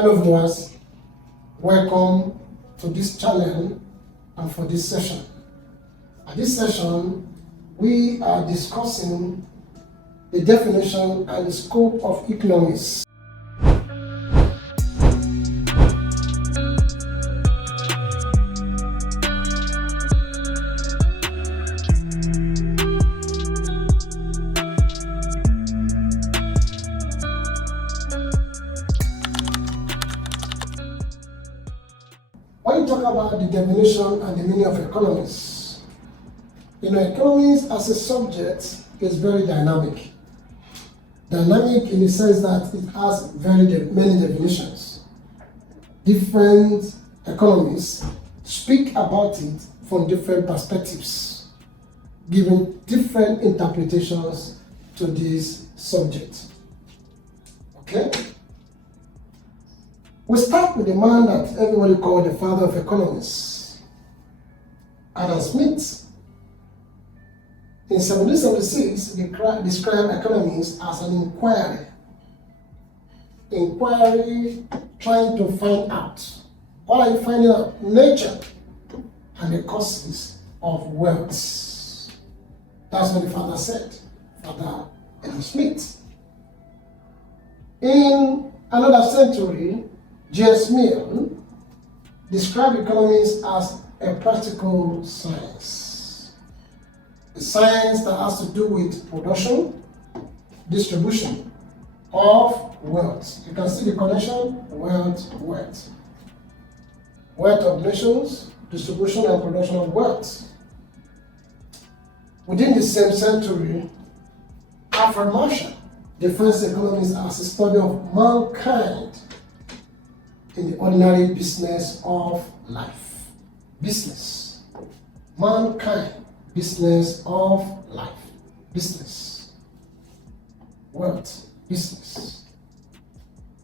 Hello viewers, welcome to this channel and for this session. At this session, we are discussing the definition and the scope of economics. When you talk about the definition and the meaning of economics, economics as a subject is very dynamic. Dynamic in the sense that it has many definitions. Different economists speak about it from different perspectives, giving different interpretations to this subject. Okay? We start with the man that everybody called the father of economics, Adam Smith. In 1776, he described economics as an inquiry. Inquiry trying to find out. What are you finding out? Nature and the causes of wealth. That's what the father said, Father Adam Smith. In another century, J.S. Mill described economics as a practical science. A science that has to do with production, distribution of wealth. You can see the connection, wealth. Wealth of nations, distribution and production of wealth. Within the same century, Alfred Marshall defines economics as a study of mankind in the ordinary business of life. Business. Mankind. Business of life. Business. Wealth. Business.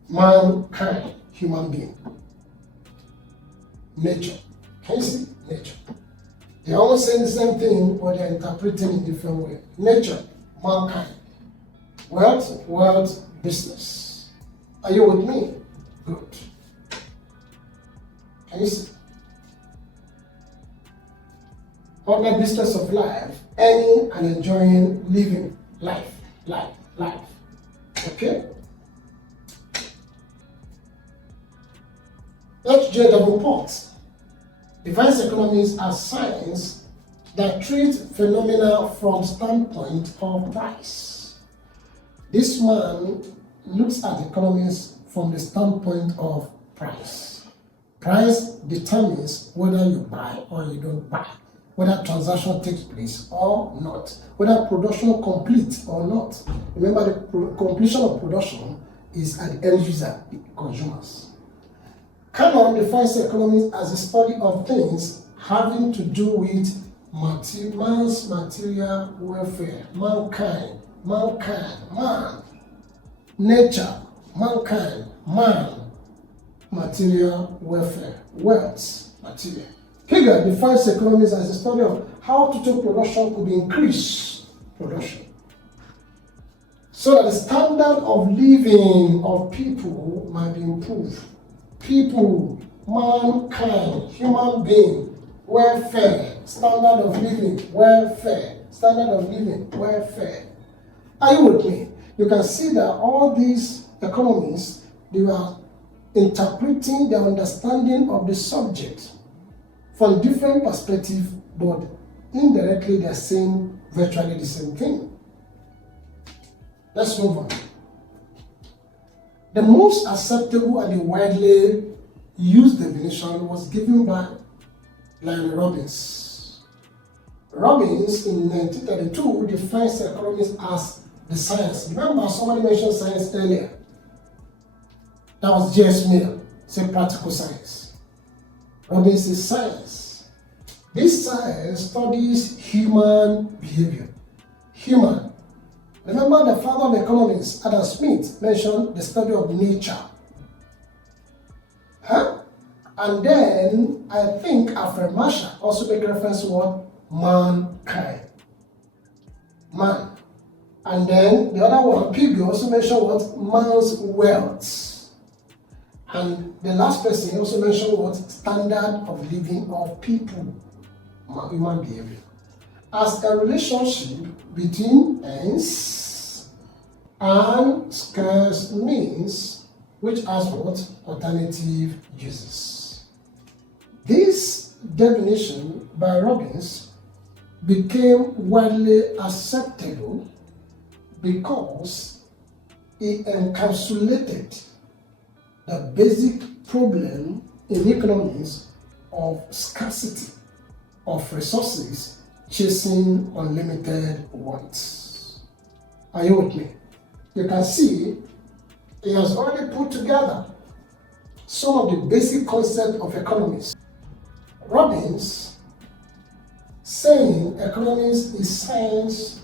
Mankind. Human being. Nature. Can you see? Nature. They're all saying the same thing, but they're interpreting in different ways. Nature. Mankind. Wealth. Business. Are you with me? Good. Can you see? Ordinary business of life, earning and enjoying living life. Okay? H.J. Davenport defines economics as science that treats phenomena from standpoint of price. This man looks at economics from the standpoint of price. Price determines whether you buy or you don't buy, whether transaction takes place or not, whether production completes or not. Remember, the completion of production is at the end user, the consumers. Cannon defines economics as a study of things having to do with man's material welfare, mankind, man, nature, mankind, man, material welfare, wealth, material. Hegel defines economics as a study of how total production could increase production, so that the standard of living of people might be improved. People, mankind, human being, welfare, standard of living, welfare, standard of living, welfare. Are you with me? You can see that all these economists, they were interpreting their understanding of the subject from different perspectives, but indirectly they're saying virtually the same thing. Let's move on. The most acceptable and the widely used definition was given by Lionel Robbins. Robbins in 1932 defines economics as the science. Remember, somebody mentioned science earlier. That was J.S. Mill, say practical science. Robbins is science. This science studies human behavior. Human. Remember, the father of economics, Adam Smith, mentioned the study of nature. And then I think Alfred Marshall also make reference to what? Mankind. Man. And then the other one, Piggy, also mentioned what? Man's wealth. And the last person, he also mentioned what? Standard of living of people, human behavior, as a relationship between ends and scarce means, which has what? Alternative uses. This definition by Robbins became widely acceptable because it encapsulated the basic problem in economics of scarcity of resources chasing unlimited wants. Are you with me? You can see he has already put together some of the basic concepts of economics. Robbins saying economics is science,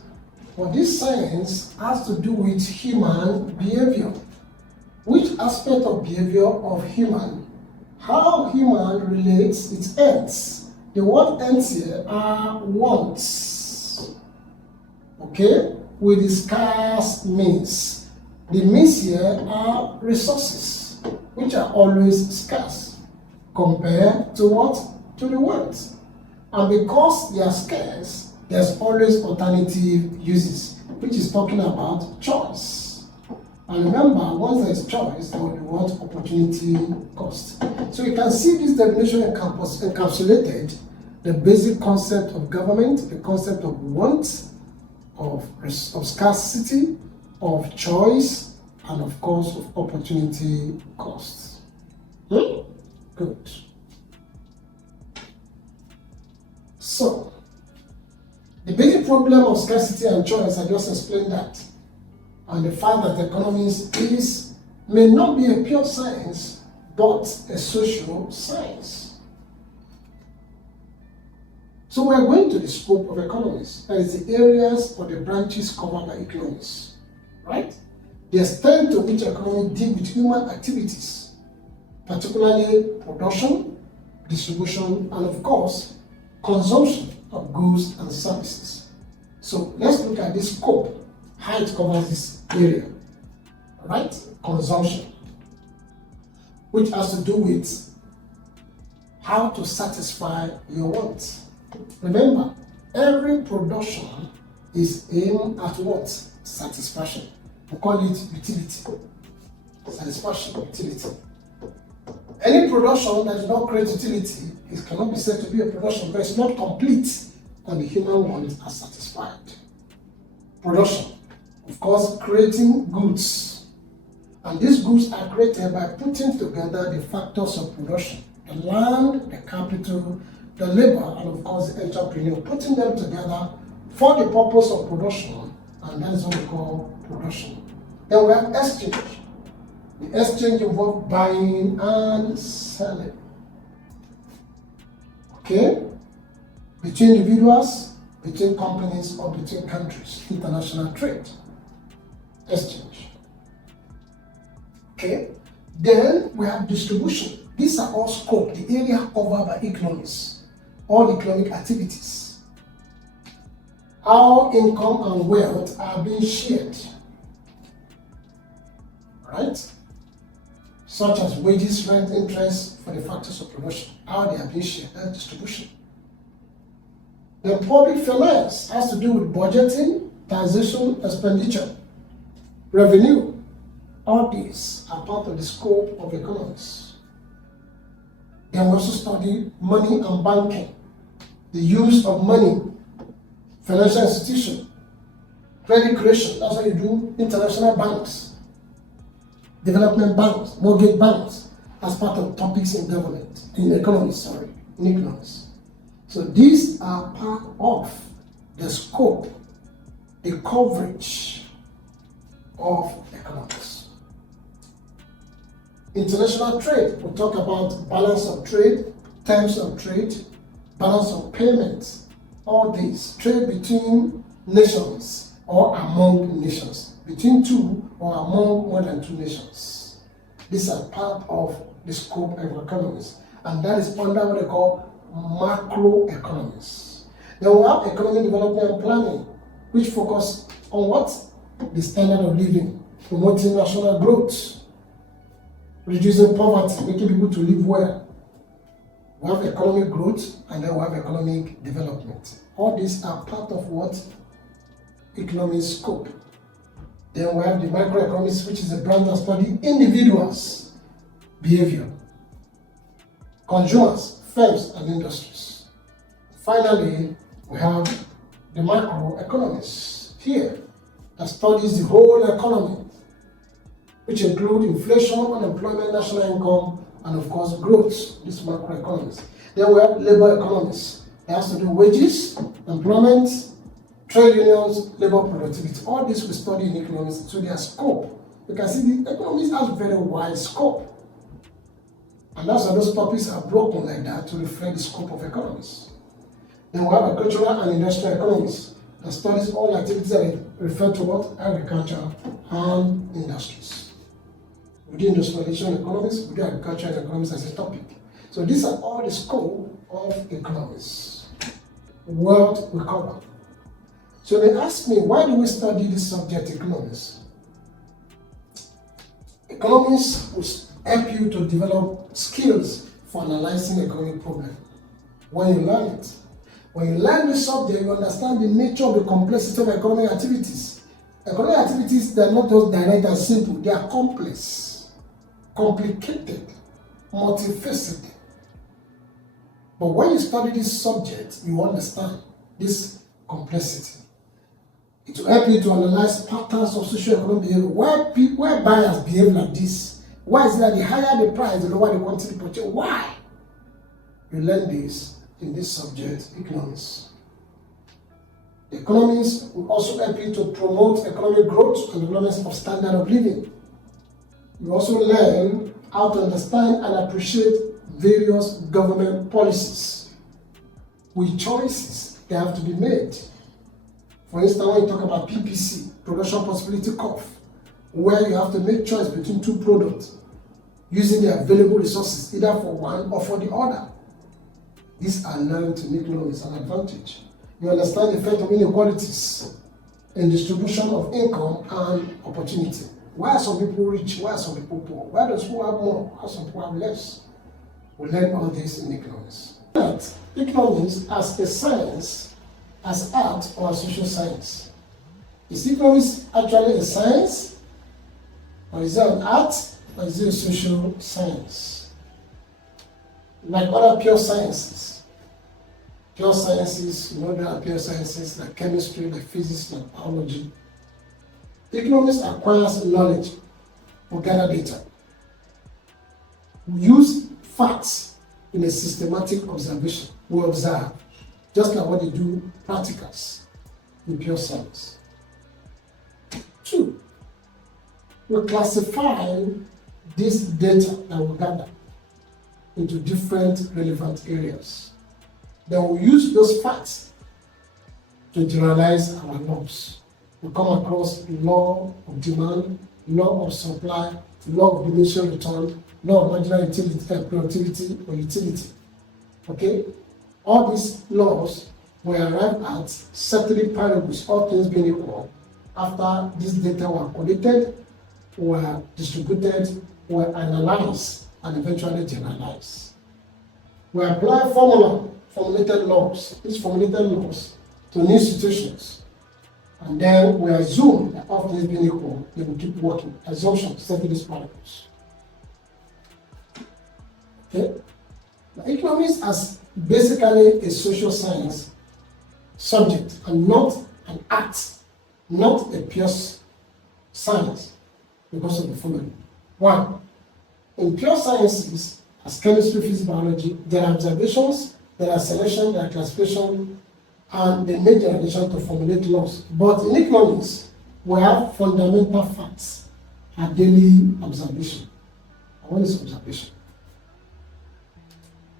but this science has to do with human behavior. Which aspect of behavior of human? How human relates its ends. The word ends here are wants. Okay? With the scarce means. The means here are resources, which are always scarce, compared to what? To the wants. And because they are scarce, there's always alternative uses, which is talking about choice. And remember, once there is choice, there will be what? Opportunity cost. So you can see this definition encapsulated the basic concept of government, the concept of want, of scarcity, of choice, and of course of opportunity costs. Good. So, the basic problem of scarcity and choice, I just explained that. And the fact that economics may not be a pure science, but a social science. So we are going to the scope of economics, that is the areas or the branches covered by economics, right? The extent to which economics deal with human activities, particularly production, distribution, and of course, consumption of goods and services. So let's look at this scope, how it covers this area, right? Consumption, which has to do with how to satisfy your wants. Remember, every production is aimed at what? Satisfaction. We call it utility. Satisfaction, utility. Any production that does not create utility, it cannot be said to be a production, but it's not complete and the human wants are satisfied. Production, of course, creating goods. And these goods are created by putting together the factors of production, the land, the capital, the labor, and of course the entrepreneur, putting them together for the purpose of production, and that is what we call production. Then we have exchange. The exchange involves buying and selling. Okay? Between individuals, between companies, or between countries. International trade. Exchange. Okay? Then we have distribution. These are all scope, the area covered by economics, all economic activities. How income and wealth are being shared. Right? Such as wages, rent, interest for the factors of production. How they are being shared, that's distribution. Then public finance has to do with budgeting, taxation, expenditure, revenue. All these are part of the scope of economics. Then we also study money and banking, the use of money, financial institution, credit creation, that's how you do international banks, development banks, mortgage banks, as part of topics in government, in economics. So these are part of the scope, the coverage of economics. International trade, we talk about balance of trade, terms of trade, balance of payments, all these, trade between nations or among nations, between two or among more than two nations. These are part of the scope of economics, and that is under what they call macroeconomics. Then we have economic development and planning, which focus on what? The standard of living, promoting national growth, reducing poverty, making people to live well. We have economic growth, and then we have economic development. All these are part of what? Economic scope. Then we have the microeconomics, which is a branch that studies individuals' behavior, consumers, firms, and industries. Finally, we have the macroeconomics here that studies the whole economy, which include inflation, unemployment, national income, and of course growth. This macroeconomics. Then we have labor economics. It has to do wages, employment, trade unions, labor productivity. All this we study in economics to their scope. You can see the economics has very wide scope. And that's why those topics are broken like that to reflect the scope of economics. Then we have agricultural and industrial economics that studies all activities that refer to what? Agriculture and industries. We do industrialization economics, we do agriculture and economics as a topic. So these are all the scope of economics. What we cover. So they ask me, why do we study this subject, economics? Economics will help you to develop skills for analyzing economic problems. When you learn it, when you learn this subject, you understand the nature of the complexity of economic activities. Economic activities, they are not just direct and simple, they are complex, complicated, multifaceted. But when you study this subject, you understand this complexity. It will help you to analyze patterns of socio-economic behavior. Why buyers behave like this? Why is it that the higher the price, the lower the quantity purchase? Why? You learn this in this subject, economics. Economics will also help you to promote economic growth and development of standard of living. You also learn how to understand and appreciate various government policies with choices that have to be made. For instance, when you talk about PPC, production possibility curve, where you have to make choice between two products using the available resources, either for one or for the other. These are learned to make economics an advantage. You understand the effect of inequalities in distribution of income and opportunity. Why are some people rich? Why are some people poor? Why do some people have more? Why some people have less? We learn all this in economics. But economics as a science, as art, or as social science. Is economics actually a science? Or is it an art? Or is it a social science? Like other pure sciences. Pure sciences, you know, there are pure sciences like chemistry, like physics, like biology. Economics acquires knowledge or gather data. We use facts in a systematic observation. We observe, just like what they do practicals in pure science. 2, we classify this data that we gather into different relevant areas. Then we use those facts to generalize our laws. We come across law of demand, law of supply, law of diminishing return, law of marginal utility, productivity or utility. Okay? All these laws were arrived at settling parables, all things being equal, after this data were collected, were distributed, were analyzed, and eventually generalized. We apply formulated laws, these formulated laws, to new situations. And then we assume that all things being equal, they will keep working. Assumption, setting these parables. Okay? Now, economics as basically a social science subject and not an art, not a pure science, because of the following. 1, in pure sciences, as chemistry, physics, biology, there are observations, there are selection, there are classification, and they make generalization to formulate laws. But in economics, we have fundamental facts, a daily observation. And what is observation?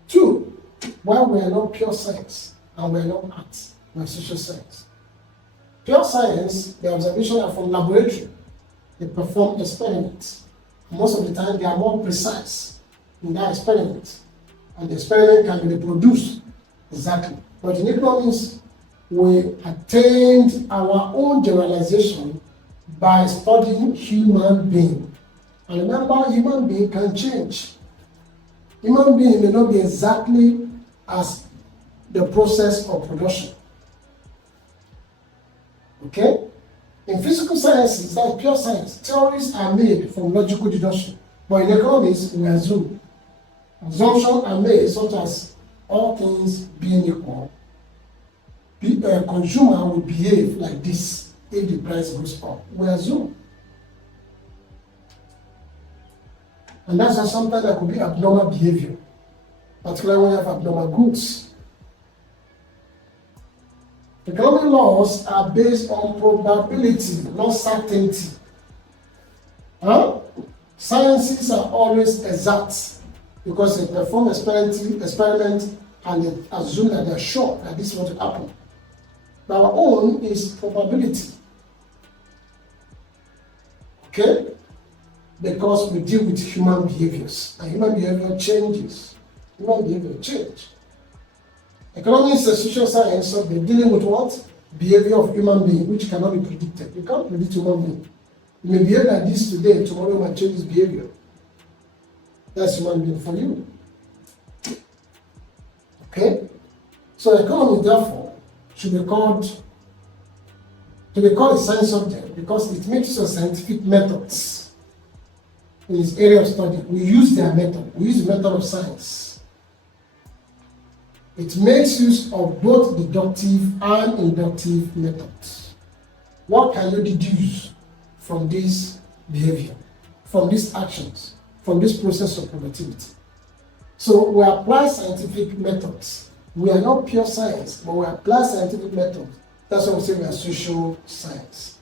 2, while we are not pure science and we are not art, we are social science. Pure science, the observations are from laboratory. They perform experiments. Most of the time, they are more precise in that experiment. And the experiment can be reproduced exactly. But in economics, we attained our own generalization by studying human beings And remember, human being can change. Human being may not be exactly as the process of production. Okay? In physical sciences, that's pure science, theories are made from logical deduction. But in economics, we assume. Assumptions are made such as all things being equal, a consumer will behave like this if the price goes up. We assume. And that's why sometimes there could be abnormal behavior, particularly when you have abnormal goods. Economic laws are based on probability, not certainty. Sciences are always exact because they perform experiment and they assume that they're sure that this is what will happen. But our own is probability. Okay? Because we deal with human behaviors, and human behavior changes. Human behavior change. Economics is a social science, so they're dealing with what? Behavior of human being, which cannot be predicted. You can't predict human being. You may behave like this today, tomorrow you might change his behavior. That's human being for you. Okay? So economy, therefore, should be called a science subject because it makes use of scientific methods in its area of study. We use their method. We use the method of science. It makes use of both deductive and inductive methods. What can you deduce from this behavior, from these actions, from this process of productivity? So we apply scientific methods. We are not pure science, but we apply scientific methods. That's why we say we are social science,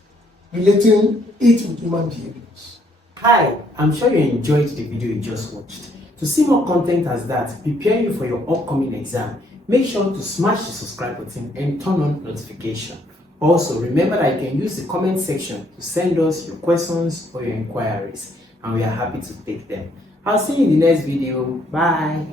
relating it with human behaviors. Hi, I'm sure you enjoyed the video you just watched. To see more content as that, preparing you for your upcoming exam, make sure to smash the subscribe button and turn on notification. Also, remember that you can use the comment section to send us your questions or your inquiries, and we are happy to take them. I'll see you in the next video. Bye.